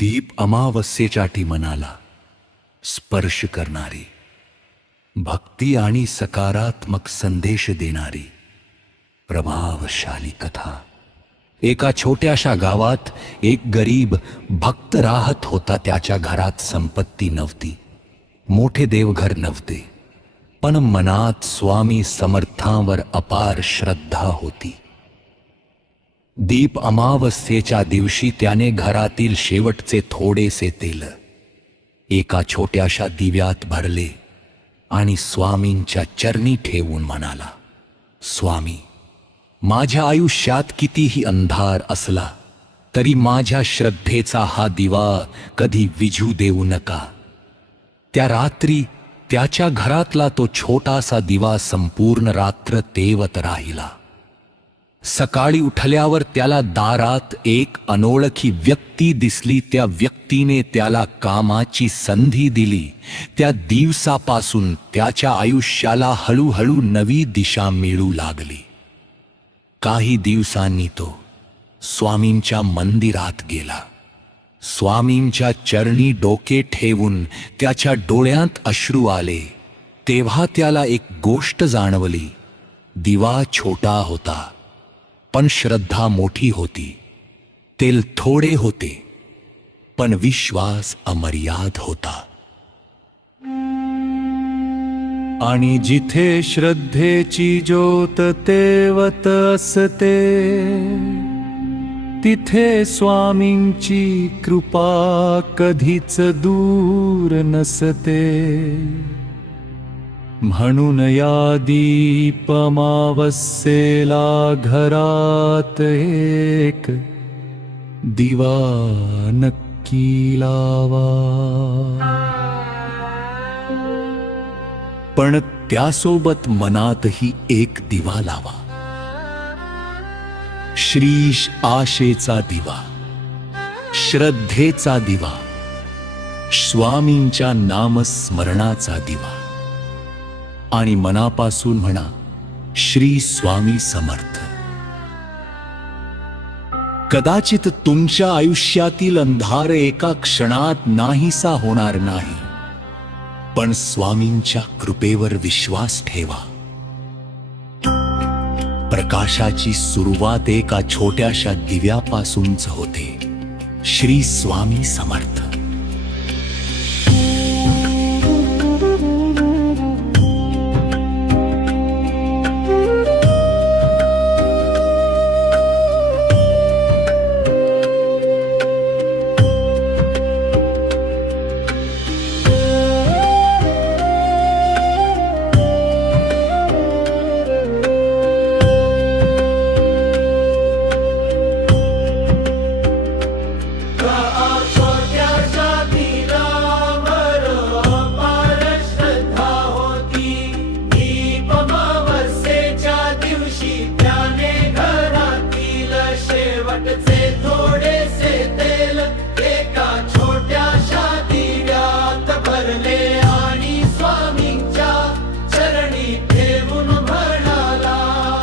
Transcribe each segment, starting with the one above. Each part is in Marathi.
दीप अमावस्येच्या मनाला स्पर्श करणारी, भक्ती आणि सकारात्मक संदेश देणारी प्रभावशाली कथा। एका छोट्याशा गावात एक गरीब भक्त राहत होता। त्याच्या घरात संपत्ती नव्हती, मोठे देवघर नव्हते, पण मनात स्वामी समर्थांवर अपार श्रद्धा होती। दीप अमावस्येच्या दिवशी त्याने घरातील शेवटचे थोडेसे तेल एका छोट्याशा दिव्यात भरले आणि स्वामींच्या चरणी ठेवून म्हणाला, स्वामी, माझ्या आयुष्यात कितीही अंधार असला तरी माझ्या श्रद्धेचा हा दिवा कधी विझू देऊ नका। त्या रात्री त्याच्या घरातला तो छोटासा दिवा संपूर्ण रात्र तेवत राहिला। सकाळी उठल्यावर त्याला दारात एक अनोळखी व्यक्ती दिसली। त्या व्यक्तीने त्याला कामाची संधी दिली। त्या दिवसापासून त्याच्या आयुष्याला हळूहळू नवी दिशा मिळू लागली। काही दिवसांनी तो स्वामींच्या मंदिरात गेला। स्वामींच्या चरणी डोके ठेवून त्याच्या डोळ्यात अश्रू आले। तेव्हा त्याला एक गोष्ट जाणवली, दिवा छोटा होता पण श्रद्धा मोठी होती। तेल थोडे होते पण विश्वास अमर्याद होता। आणि जिथे श्रद्धेची ज्योत तेवत असते, तिथे स्वामींची कृपा कधीच दूर नसते। म्हणून या दीप अमावस्येला घरात एक दिवा नक्की लावा। पण त्यासोबत मनातही एक दिवा लावा, श्रीश आशेचा दिवा, श्रद्धेचा दिवा, स्वामींच्या नामस्मरणाचा दिवा। आणि मनापासून म्हणा, श्री स्वामी समर्थ। कदाचित तुमच्या आयुष्यातील अंधार एका क्षणात नाहीसा होणार नाही, पण स्वामींच्या कृपेवर विश्वास ठेवा। प्रकाशाची सुरुवात एका छोट्याशा दिव्यापासूनच होते। श्री स्वामी समर्थ।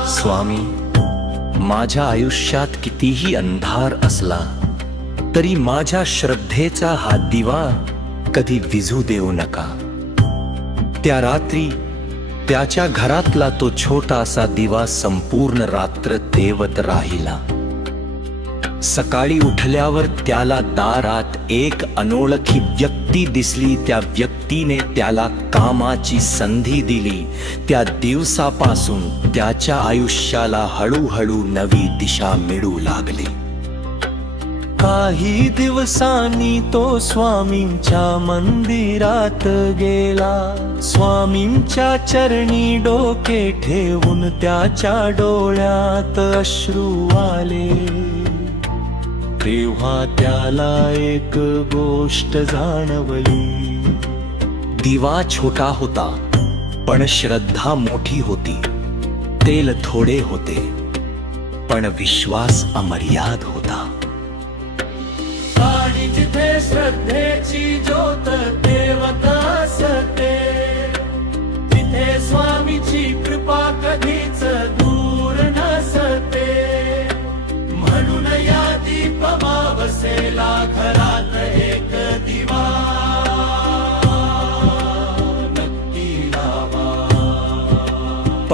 स्वामी, माझ्या आयुष्यात कितीही अंधार असला तरी माझ्या श्रद्धेचा हा दिवा कधी विझू देऊ नका। त्या रात्री त्याच्या घरातला तो छोटासा दिवा संपूर्ण रात्र तेवत राहिला। सकाळी उठल्यावर त्याला दारात एक अनोळखी व्यक्ती दिसली। त्या व्यक्तीने त्याला कामाची संधी दिली। त्या दिवसापासून त्याच्या आयुष्याला हळूहळू नवी दिशा मिळू लागली। काही दिवसांनी तो स्वामींच्या मंदिरात गेला। स्वामींच्या चरणी डोके ठेवून त्याच्या डोळ्यात अश्रू आले। तेव्हा त्याला एक गोष्ट जाणवली, दिवा छोटा होता पण श्रद्धा मोठी होती। तेल थोडे होते पण विश्वास अमर्याद होता। आणि जिथे श्रद्धेची ज्योत तेवत असते, तिथे स्वामीची कृपा कधीच दूर नसते। म्हणून या दीप अमावस्येला घरात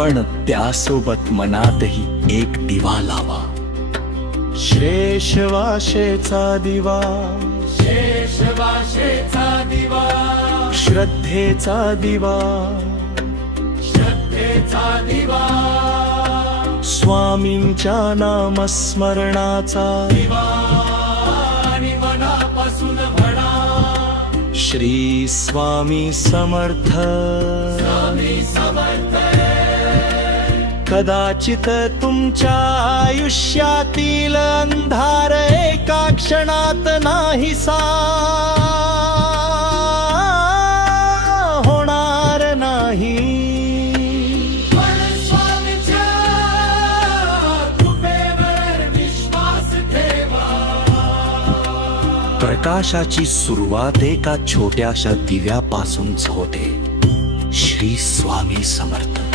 पण त्यासोबत मनातही एक दिवा लावा. शेषवाशेचा दिवा, शेषवाशेचा दिवा, श्रद्धेचा दिवा, श्रद्धेचा दिवा, स्वामींच्या नामस्मरणाचा दिवा आणि मनापासून म्हणा श्री स्वामी समर्थ. स्वामी समर्थ. कदाचित तुमच्या आयुष्यातील अंधार एका क्षणात नाहीसा होणार नाही. पण स्वामीच्या कृपेवर विश्वास ठेवा. प्रकाशाची सुरुवात एका छोट्याशा दिव्यापासूनच होते. श्री स्वामी समर्थ.